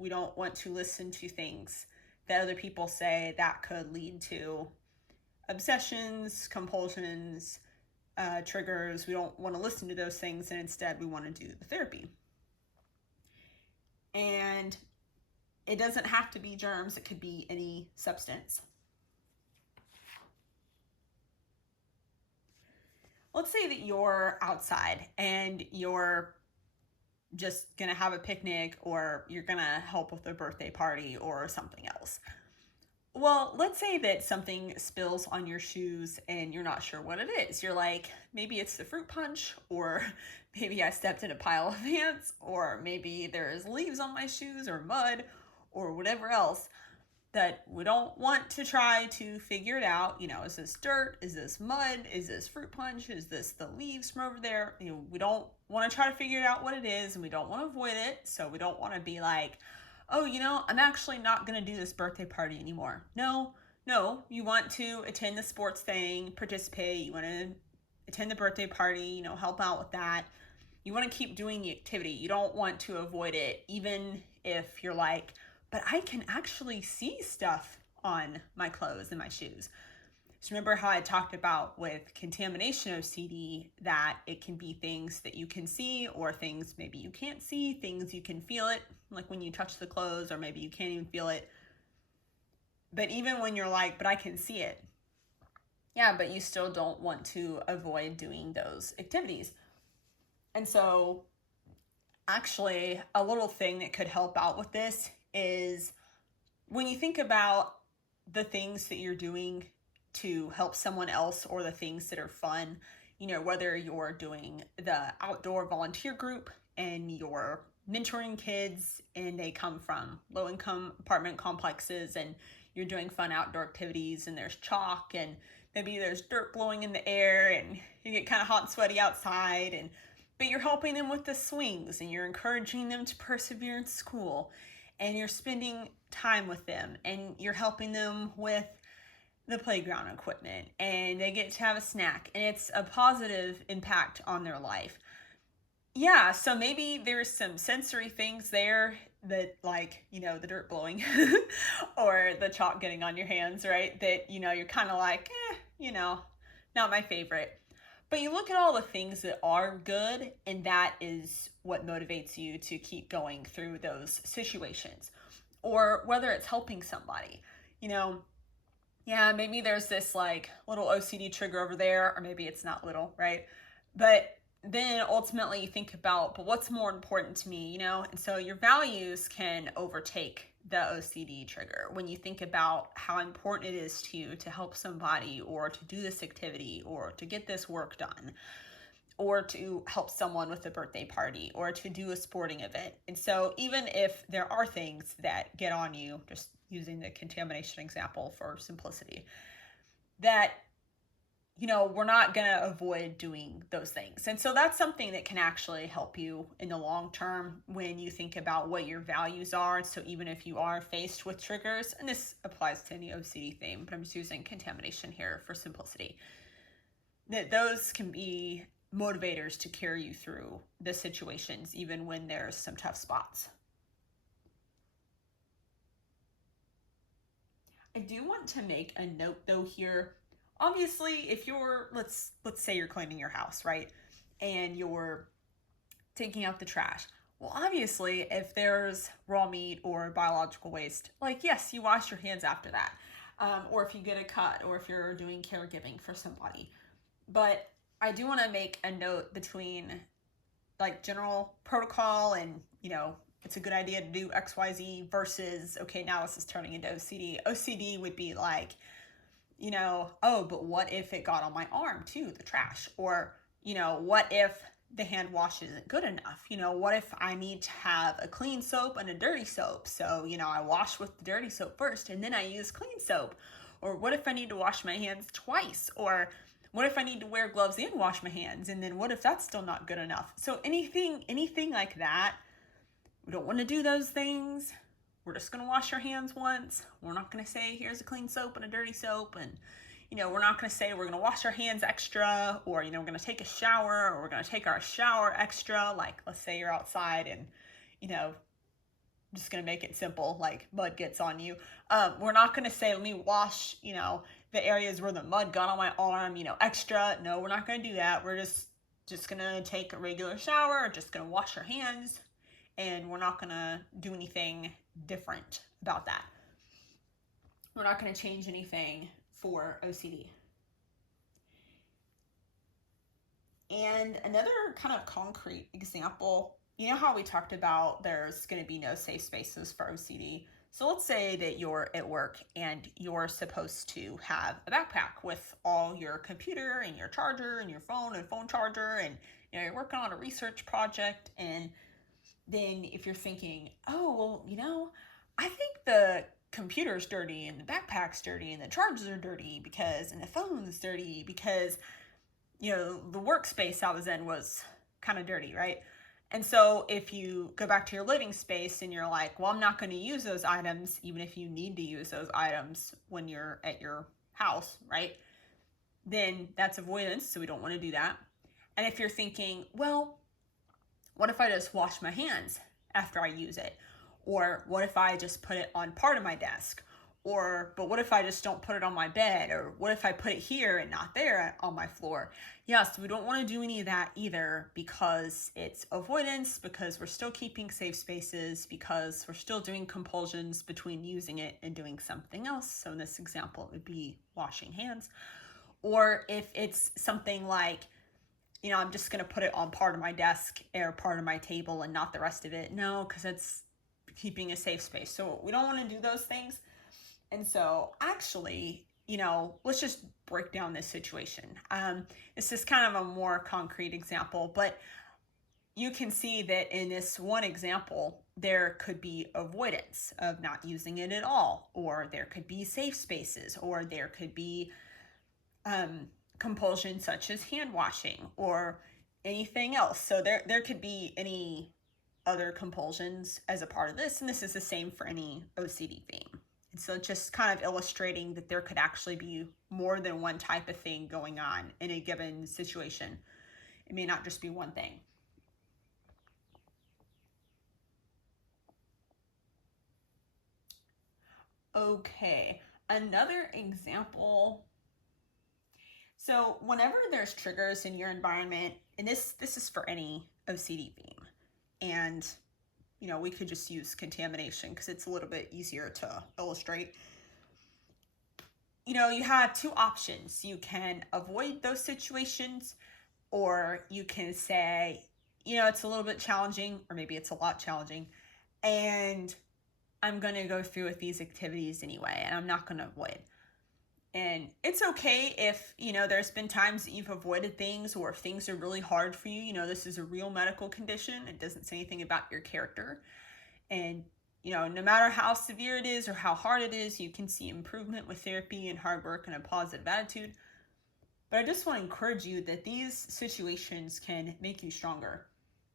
We don't want to listen to things that other people say that could lead to obsessions, compulsions, triggers. We don't want to listen to those things, and instead we want to do the therapy. And it doesn't have to be germs, it could be any substance. Let's say that you're outside and you're just gonna have a picnic, or you're gonna help with a birthday party or something else. Well, let's say that something spills on your shoes and you're not sure what it is. You're like, maybe it's the fruit punch, or maybe I stepped in a pile of ants, or maybe there's leaves on my shoes or mud or whatever else. That we don't want to try to figure it out. Is this dirt? Is this mud? Is this fruit punch? Is this the leaves from over there? We don't want to try to figure out what it is, and we don't want to avoid it. So we don't want to be like, oh, I'm actually not going to do this birthday party anymore. No, you want to attend the sports thing, participate. You want to attend the birthday party, help out with that. You want to keep doing the activity. You don't want to avoid it, even if you're like, but I can actually see stuff on my clothes and my shoes. So remember how I talked about with contamination OCD, that it can be things that you can see, or things maybe you can't see, things you can feel it, like when you touch the clothes, or maybe you can't even feel it. But even when you're like, but I can see it. Yeah, but you still don't want to avoid doing those activities. And so actually a little thing that could help out with this is when you think about the things that you're doing to help someone else, or the things that are fun, whether you're doing the outdoor volunteer group and you're mentoring kids and they come from low-income apartment complexes, and you're doing fun outdoor activities, and there's chalk and maybe there's dirt blowing in the air and you get kind of hot and sweaty outside, but you're helping them with the swings, and you're encouraging them to persevere in school, and you're spending time with them, and you're helping them with the playground equipment, and they get to have a snack, and it's a positive impact on their life. Yeah, so maybe there's some sensory things there that, like, the dirt blowing or the chalk getting on your hands, right? That, you're kind of like, not my favorite. But you look at all the things that are good, and that is what motivates you to keep going through those situations. Or whether it's helping somebody, yeah, maybe there's this like little OCD trigger over there, or maybe it's not little, right? But then ultimately you think about, but what's more important to me, And so your values can overtake the OCD trigger when you think about how important it is to you to help somebody, or to do this activity, or to get this work done, or to help someone with a birthday party, or to do a sporting event. And so even if there are things that get on you, just using the contamination example for simplicity, that we're not going to avoid doing those things. And so that's something that can actually help you in the long term when you think about what your values are. So even if you are faced with triggers, and this applies to any OCD thing, but I'm just using contamination here for simplicity, that those can be motivators to carry you through the situations, even when there's some tough spots. I do want to make a note though here. Obviously, if you're, let's say you're cleaning your house, right? And you're taking out the trash. Well, obviously, if there's raw meat or biological waste, like, yes, you wash your hands after that. Or if you get a cut, or if you're doing caregiving for somebody. But I do want to make a note between like general protocol and, it's a good idea to do XYZ versus, okay, now this is turning into OCD. OCD would be like, oh, but what if it got on my arm too, the trash? Or, what if the hand wash isn't good enough? What if I need to have a clean soap and a dirty soap? So, I wash with the dirty soap first and then I use clean soap. Or what if I need to wash my hands twice? Or what if I need to wear gloves and wash my hands? And then what if that's still not good enough? So anything like that, we don't want to do those things. We're just going to wash our hands once. We're not going to say, here's a clean soap and a dirty soap. And, we're not going to say we're going to wash our hands extra, or, we're going to take a shower, or we're going to take our shower extra. Like, let's say you're outside and, just going to make it simple, like mud gets on you. We're not going to say, let me wash, the areas where the mud got on my arm, extra. No, we're not going to do that. We're just going to take a regular shower, just going to wash our hands, and we're not going to do anything different about that. We're not going to change anything for OCD. And another kind of concrete example, you know how we talked about there's going to be no safe spaces for OCD. So let's say that you're at work and you're supposed to have a backpack with all your computer and your charger and your phone and phone charger, and you're working on a research project. And then if you're thinking, oh, well, I think the computer's dirty and the backpack's dirty and the chargers are dirty and the phone's dirty because the workspace I was in was kind of dirty, right? And so if you go back to your living space and you're like, well, I'm not going to use those items, even if you need to use those items when you're at your house, right? Then that's avoidance, so we don't want to do that. And if you're thinking, well, what if I just wash my hands after I use it? Or what if I just put it on part of my desk? But what if I just don't put it on my bed? Or what if I put it here and not there on my floor? Yes, we don't want to do any of that either, because it's avoidance, because we're still keeping safe spaces, because we're still doing compulsions between using it and doing something else. So in this example, it would be washing hands. Or if it's something like, I'm just going to put it on part of my desk or part of my table and not the rest of it. No, because it's keeping a safe space. So we don't want to do those things. And so actually, let's just break down this situation. This is kind of a more concrete example, but you can see that in this one example, there could be avoidance of not using it at all, or there could be safe spaces, or there could be compulsion such as hand washing or anything else. So there could be any other compulsions as a part of this, and this is the same for any OCD theme. And so just kind of illustrating that there could actually be more than one type of thing going on in a given situation. It may not just be one thing. Okay, another example. So whenever there's triggers in your environment, and this is for any OCD theme, and we could just use contamination because it's a little bit easier to illustrate. You have two options. You can avoid those situations, or you can say, it's a little bit challenging, or maybe it's a lot challenging, and I'm going to go through with these activities anyway, and I'm not going to avoid. And it's okay if, there's been times that you've avoided things, or if things are really hard for you. This is a real medical condition. It doesn't say anything about your character. And, no matter how severe it is or how hard it is, you can see improvement with therapy and hard work and a positive attitude. But I just want to encourage you that these situations can make you stronger.